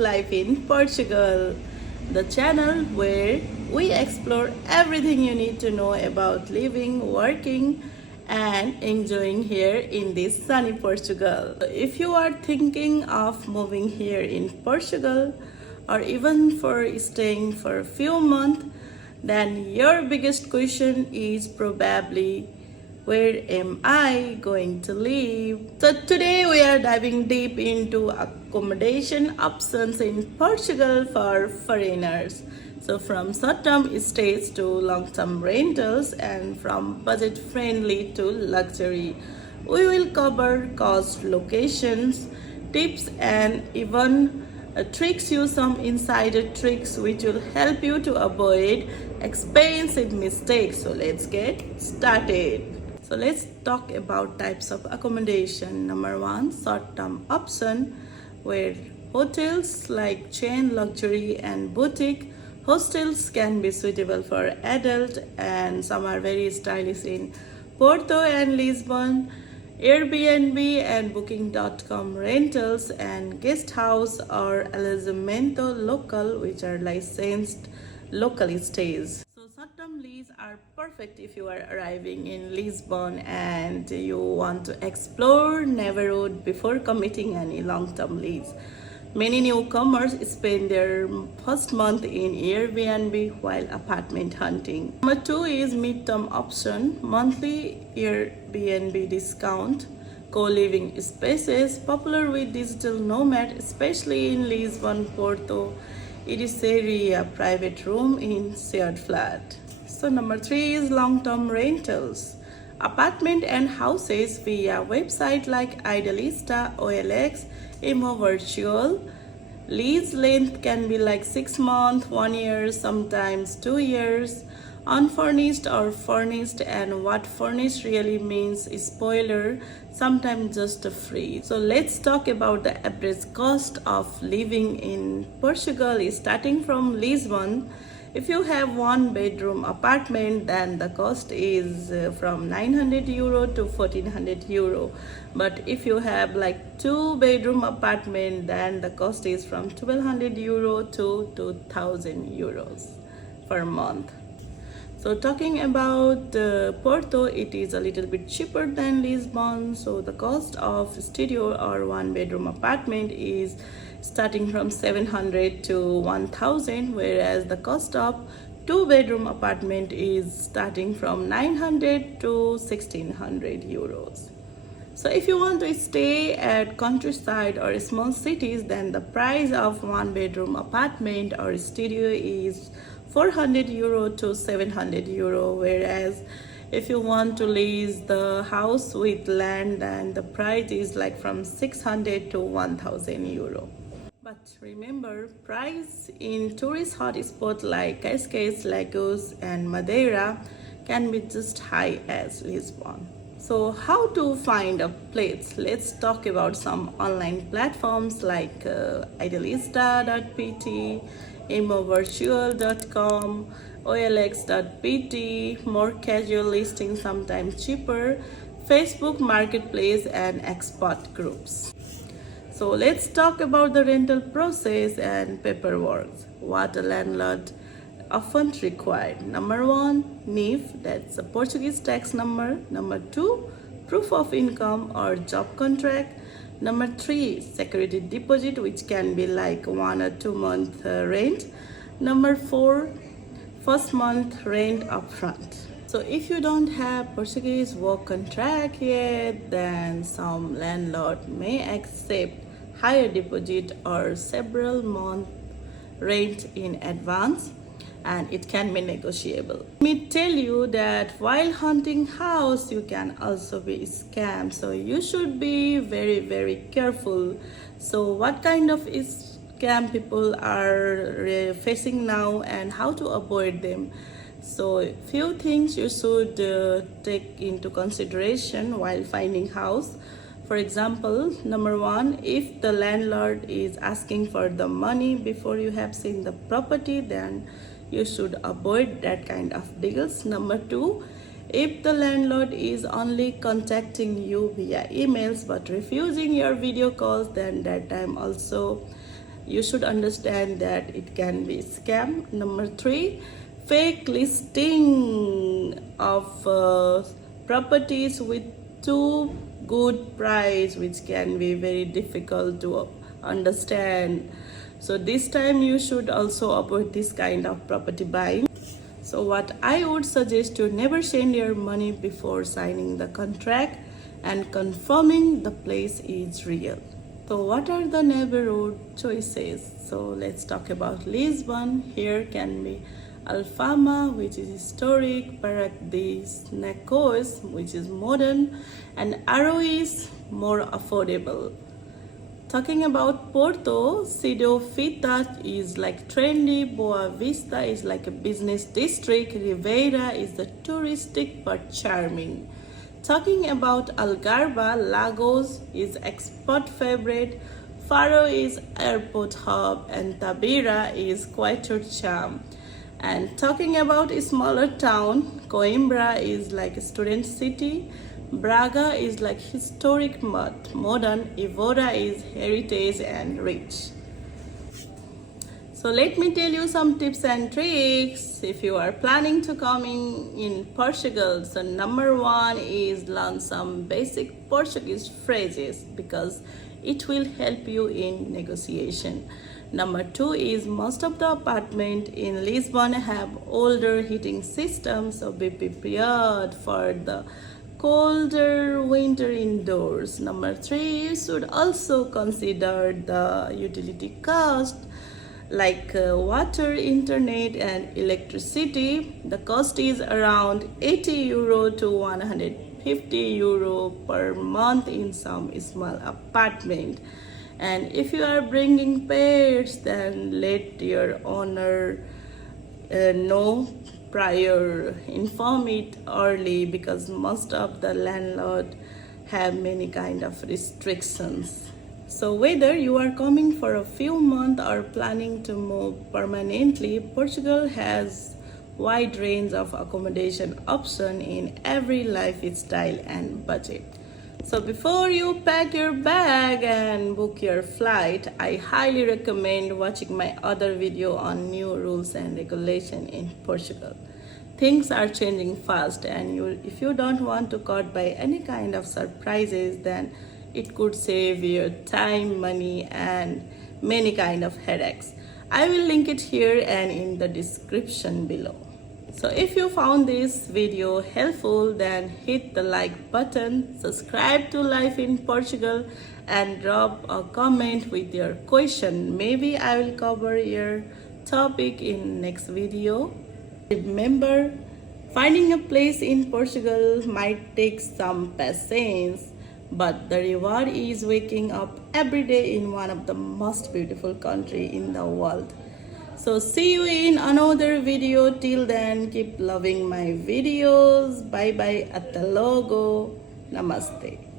Life in Portugal, the channel where we explore everything you need to know about living, working, and enjoying here in this sunny Portugal. If you are thinking of moving here in Portugal or even for staying for a few months, then your biggest question is probably, where am I going to live? So today we are diving deep into accommodation options in Portugal for foreigners. So from short-term stays to long-term rentals and from budget-friendly to luxury. We will cover cost, locations, tips and even tricks you some insider tricks which will help you to avoid expensive mistakes. So let's get started. So let's talk about types of accommodation. Number one, short-term option, where hotels like chain, luxury and boutique hostels can be suitable for adult, and some are very stylish in Porto and Lisbon. Airbnb and booking.com rentals and guest house or alojamento local, which are licensed local stays. So short-term lease are perfect if you are arriving in Lisbon and you want to explore neighborhood before committing any long-term lease. Many newcomers spend their first month in Airbnb while apartment hunting. Number two is mid-term option, monthly Airbnb discount, co-living spaces, popular with digital nomad, especially in Lisbon, Porto. It is a private room in shared flat. So number three is long-term rentals, apartment and houses via website like Idealista, OLX, Imo Virtual. Lease length can be like 6 months, 1 year, sometimes 2 years. Unfurnished or furnished, and what furnished really means is spoiler, sometimes just free. So let's talk about the average cost of living in Portugal is starting from Lisbon. If you have one bedroom apartment, then the cost is from 900 euro to 1400 euro. But if you have like 2 bedroom apartment, then the cost is from 1200 euro to 2000 euros per month. So talking about Porto, it is a little bit cheaper than Lisbon. So the cost of studio or 1 bedroom apartment is starting from 700 to 1000, whereas the cost of 2 bedroom apartment is starting from 900 to 1600 euros. So if you want to stay at countryside or small cities, then the price of 1 bedroom apartment or studio is 400 euro to 700 euro, whereas if you want to lease the house with land, then the price is like from 600 to 1000 euro. But remember, price in tourist hotspot like Cascais, Lagos and Madeira can be just high as Lisbon. So how to find a place? Let's talk about some online platforms like idealista.pt, imovirtual.com, olx.pt, more casual listings, sometimes cheaper, Facebook Marketplace and expat groups. So let's talk about the rental process and paperwork. What a landlord often required. Number one, NIF, that's a Portuguese tax number. Number two, proof of income or job contract. Number three, security deposit, which can be like 1 or 2 month rent. Number four, first month rent upfront. So if you don't have Portuguese work contract yet, then some landlord may accept higher deposit or several month rent in advance, and it can be negotiable. Let me tell you that while hunting house, you can also be scammed. So you should be very careful. So what kind of scam people are facing now and how to avoid them? So few things you should take into consideration while finding house. For example, number one, if the landlord is asking for the money before you have seen the property, then you should avoid that kind of deals. Number two, if the landlord is only contacting you via emails but refusing your video calls, then that time also you should understand that it can be scam. Number 3, fake listing of properties with too good price, which can be very difficult to understand. So this time you should also avoid this kind of property buying. So what I would suggest, to never send your money before signing the contract and confirming the place is real. So what are the neighborhood choices? So let's talk about Lisbon. Here can be Alfama, which is historic, Paradis Necos, which is modern, and Aro is more affordable. Talking about Porto, Sido Fita is like trendy, Boa Vista is like a business district, Ribeira is the touristic but charming. Talking about Algarve, Lagos is expert favorite, Faro is airport hub, and Tabira is quieter charm. And talking about a smaller town, Coimbra is like a student city, Braga is like historic modern, Evora is heritage and rich. So let me tell you some tips and tricks if you are planning to come in Portugal. So number 1 is learn some basic Portuguese phrases because it will help you in negotiation. Number 2 is most of the apartments in Lisbon have older heating systems, so be prepared for the colder winter indoors. Number 3, you should also consider the utility cost like water, internet and electricity. The cost is around 80 euro to 150 euro per month in some small apartment. And if you are bringing pets, then let your owner know prior, inform it early, because most of the landlord have many kind of restrictions. So whether you are coming for a few months or planning to move permanently, Portugal has wide range of accommodation option in every lifestyle and budget. So before you pack your bag and book your flight, I highly recommend watching my other video on new rules and regulation in Portugal. Things are changing fast, and if you don't want to caught by any kind of surprises, then it could save your time, money and many kind of headaches. I will link it here and in the description below. So if you found this video helpful, then hit the like button, subscribe to Life in Portugal and drop a comment with your question. Maybe I will cover your topic in next video. Remember, finding a place in Portugal might take some patience, but the reward is waking up every day in one of the most beautiful country in the world. So see you in another video. Till then, keep loving my videos. Bye bye at the logo. Namaste.